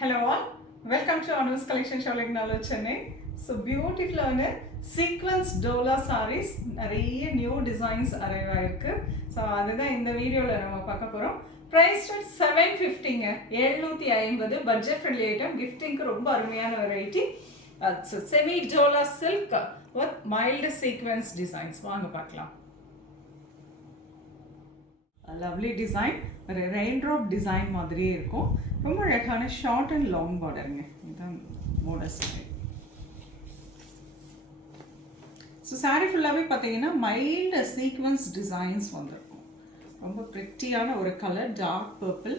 Hello all, welcome to Anu's Collection Showing Knowledge Chennai. So beautiful ஆன sequence dola sarees நிறைய new designs arrive ஆயிருக்கு. So அதுதான் இந்த வீடியோல நம்ம பார்க்க போறோம். Price at 750ங்க 750 budget friendly item giftingக்கு ரொம்ப அருமையான variety. It's a semi dola silk with mild sequence designs. வாங்க பார்க்கலாம். லவ்லி டிசைன் ஒரு ரெயின்ட்ராப் டிசைன் மாதிரியே இருக்கும். ரொம்ப அழகான ஷார்ட் அண்ட் லாங் பார்டருங்க. இதுதான் மோடல் சாரி. ஸோ சாரீ ஃபுல்லாகவே பார்த்தீங்கன்னா மைல்டு சீக்வன்ஸ் டிசைன்ஸ் வந்திருக்கும். ரொம்ப ப்ரிட்டியான ஒரு colour dark purple.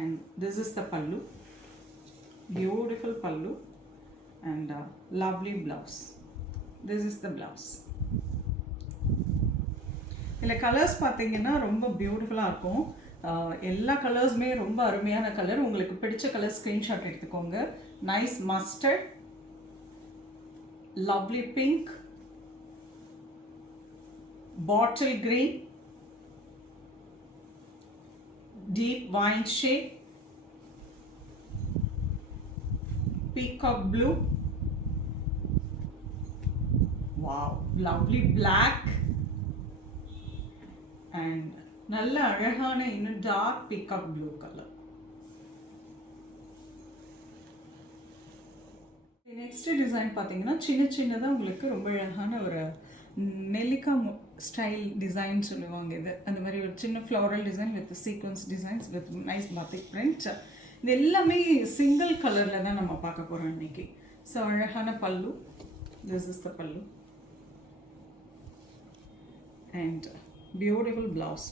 And this is the pallu, beautiful pallu and lovely blouse. This is the blouse. இல்லை கலர்ஸ் பார்த்தீங்கன்னா ரொம்ப பியூட்டிஃபுல்லாக இருக்கும். எல்லா கலர்ஸுமே ரொம்ப அருமையான கலர். உங்களுக்கு பிடிச்ச கலர் ஸ்க்ரீன்ஷாட் எடுத்துக்கோங்க. Nice mustard, lovely pink, bottle green, deep wine shade, peacock blue, wow lovely black and நல்ல அழகான இன்னும் dark peacock blue colour. Next design பார்த்தீங்கன்னா சின்னதாக உங்களுக்கு ரொம்ப அழகான ஒரு நெல்லிக்காய் ஸ்டைல் டிசைன் சொல்லுவாங்க. இது அந்த மாதிரி ஒரு சின்ன floral design with sequins designs with nice பாத்திக் print. இது எல்லாமே சிங்கிள் கலரில் தான் நம்ம பார்க்க போகிறோம் இன்னைக்கு. ஸோ அழகான பல்லு, திஸ் இஸ் த பல்லு and beautiful blouse.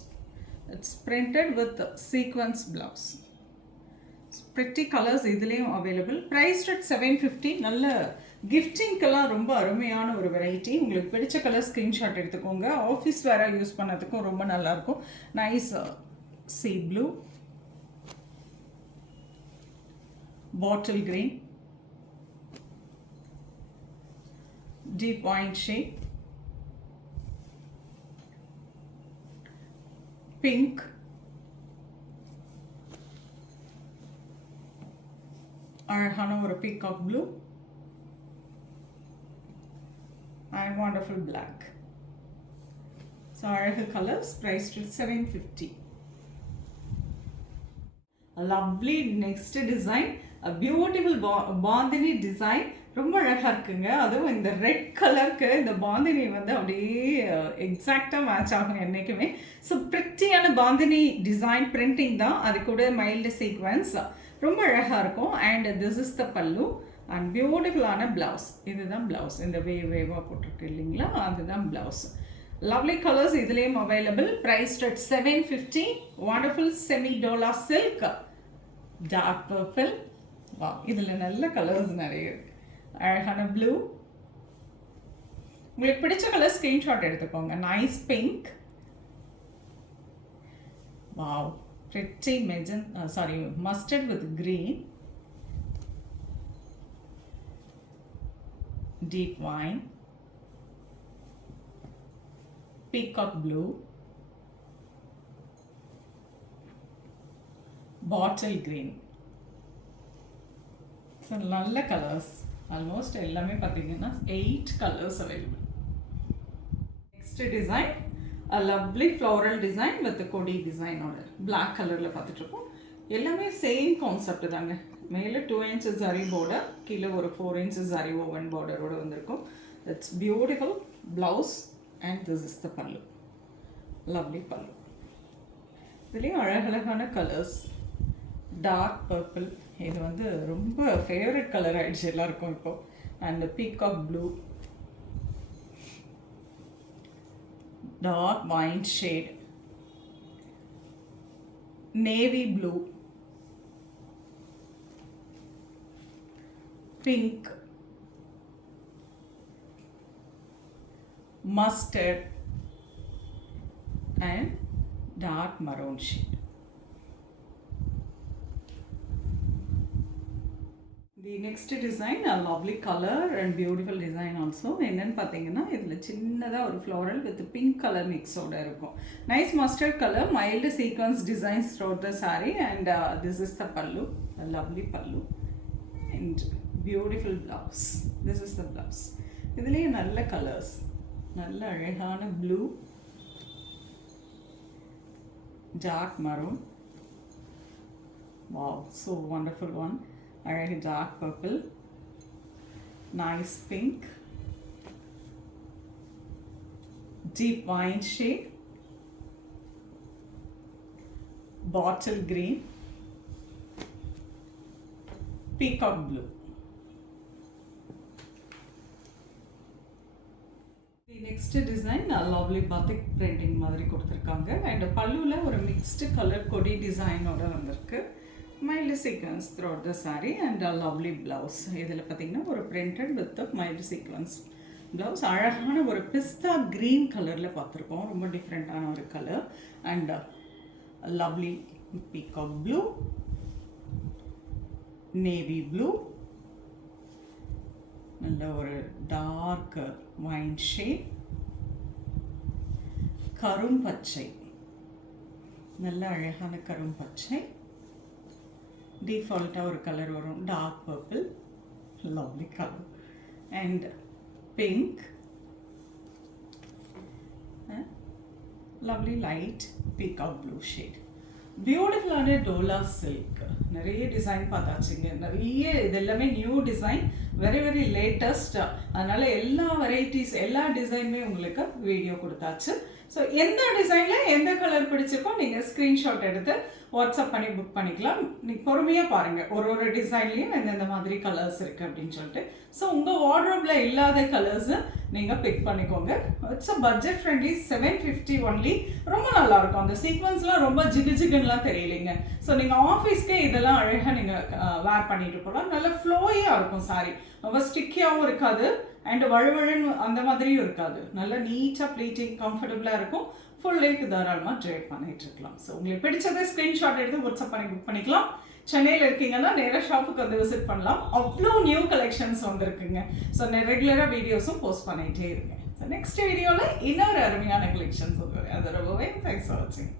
It's printed with sequence blouse. Pretty colors இதுலயும் available. Priced at 750. நல்ல கிஃப்டிங்க்கெல்லாம் ரொம்ப அருமையான ஒரு வெரைட்டி. உங்களுக்கு பிடிச்ச கலர் ஸ்க்ரீன்ஷாட் எடுத்துக்கோங்க. ஆஃபீஸ் வேற யூஸ் பண்ணதுக்கும் ரொம்ப நல்லா இருக்கும். Nice sea blue, bottle green, deep wine shade, pink, அழகான ஒரு peacock blue and wonderful black. So அழகு colors priced at 750. A lovely next design, a beautiful bandhani design. ரொம்ப அழகாக இருக்குங்க. அதுவும் இந்த ரெட் கலருக்கு இந்த பாந்தினி வந்து அப்படியே எக்ஸாக்டாக மேட்ச் ஆகும் என்றைக்குமே. ஸோ ப்ரிட்டியான பாந்தினி டிசைன் பிரிண்டிங் தான், அது கூட மைல்டு சீக்வன்ஸ் ரொம்ப அழகாக இருக்கும். அண்ட் திஸ் இஸ் த பல்லு அண்ட் பியூட்டிஃபுல்லான பிளவுஸ். இதுதான் பிளவுஸ். இந்த வேவாக போட்டிருக்கு இல்லைங்களா, அதுதான் பிளவுஸ். லவ்லி கலர்ஸ் இதுலேயும் available. Priced at 750. Wonderful semi dola silk, dark purple. வா, இதில் நல்ல கலர்ஸ் நிறைய இருக்கு. அழகான ப்ளூ. உங்களுக்கு பிடிச்ச கலர் ஸ்க்ரீன்ஷாட் எடுத்துக்கோங்க. Nice pink, wow pretty mustard with green, deep wine, peacock blue, bottle green. So நல்ல கலர்ஸ். ஆல்மோஸ்ட் எல்லாமே பார்த்தீங்கன்னா 8 colours available. Next design a lovely floral design with the கொடி டிசைனோட பிளாக் கலரில் பார்த்துட்ருக்கோம். எல்லாமே சேம் கான்செப்ட் தாங்க. மேலே 2 inches ஜரி பார்டர், கீழே ஒரு 4 inches ஜரி ஓவன் பார்டரோட வந்திருக்கும். It's beautiful blouse and this is the பல்லு, லவ்லி பல்லு. இதுலேயும் அழகழகான கலர்ஸ். டார்க் பர்பிள், இது வந்து ரொம்ப ஃபேவரட் கலர் ஆகிடுச்சு எல்லாருக்கும் இப்போ. And peacock blue, dark wine shade, navy blue, pink, mustard and dark maroon shade. The next design a lovely color and beautiful design also. என்னன்னு பார்த்தீங்கன்னா இதில் சின்னதாக ஒரு ஃப்ளோரல் வித் பிங்க் கலர் மிக்ஸோட இருக்கும். Nice mustard colour, mild sequence designs throughout the saree and this is the pallu, a lovely pallu and beautiful blouse. This is the blouse. இதுலேயே நல்ல colours, நல்ல அழகான blue, dark maroon, wow, so wonderful one. Alright, dark purple, nice pink, deep wine shade, bottle green, peacock blue. The next design a lovely batik printing மாதிரி கொடுத்திருக்காங்க and பல்லுல ஒரு mixed color கொடி design ஓட வந்திருக்கு. mild sequence throughout the saree and a lovely blouse. இதில் பார்த்தீங்கன்னா ஒரு printed with the mild sequence blouse. அழகான ஒரு பிஸ்தா green கலரில் பார்த்துருக்கோம், ரொம்ப டிஃப்ரெண்ட்டான ஒரு colour and a lovely peacock blue, navy blue, நல்ல ஒரு டார்க் வைன் ஷேட், கரும் பச்சை, நல்ல அழகான கரும் பச்சை, டிஃபால்ட்டாக ஒரு கலர் வரும் dark purple, lovely colour and pink, lovely light peacock blue shade. பியூட்டிஃபுல்லான டோலா சில்க் நிறைய டிசைன் பார்த்தாச்சுங்க, நிறைய இது எல்லாமே new design, very very latest. அதனால எல்லா வெரைட்டிஸ் எல்லா டிசைனுமே உங்களுக்கு வீடியோ கொடுத்தாச்சு. ஸோ எந்த டிசைனில் எந்த கலர் பிடிச்சிருக்கோ நீங்கள் ஸ்க்ரீன்ஷாட் எடுத்து வாட்ஸ்அப் பண்ணி புக் பண்ணிக்கலாம். நீங்கள் பொறுமையாக பாருங்கள் ஒரு ஒரு டிசைன்லேயும் எந்தெந்த மாதிரி கலர்ஸ் இருக்குது அப்படின்னு சொல்லிட்டு. ஸோ உங்கள் வார்ட்ரோப்பில் இல்லாத கலர்ஸு நீங்கள் பிக் பண்ணிக்கோங்க. It's a budget friendly, 750 only. ரொம்ப நல்லாயிருக்கும், அந்த சீக்வன்ஸ்லாம் ரொம்ப ஜிகு ஜிகுன்னுலாம் தெரியலைங்க. ஸோ நீங்கள் ஆஃபீஸ்க்கே இதெல்லாம் அழகாக நீங்கள் வேர் பண்ணிட்டு போகலாம். நல்ல ஃப்ளோயாக இருக்கும் சாரி, ரொம்ப ஸ்டிக்கியாகவும் இருக்காது அண்ட் வழுவழுன்னு அந்த மாதிரியும் இருக்காது. நல்லா நீட்டாக ப்ளீட்டிங் கம்ஃபர்டபுளாக இருக்கும். ஃபுல் டேக்கு தாராளமாக ட்ரேட் பண்ணிட்டு இருக்கலாம். ஸோ உங்களுக்கு பிடிச்சதை ஸ்க்ரீன்ஷாட் எடுத்து வாட்ஸ்அப் பண்ணி புக் பண்ணிக்கலாம். சென்னையில் இருக்கீங்கன்னா நேராக ஷாப்புக்கு வந்து விசிட் பண்ணலாம். அவ்வளோ நியூ கலெக்ஷன்ஸ் வந்துருக்குங்க. ஸோ நான் ரெகுலராக வீடியோஸும் போஸ்ட் பண்ணிகிட்டே இருக்கேன். ஸோ நெக்ஸ்ட் வீடியோவில் இன்னொரு அருமையான கலெக்ஷன்ஸ் வருவேன். அது ரொம்பவே தேங்க்ஸ் ஃபார் வாட்சிங்.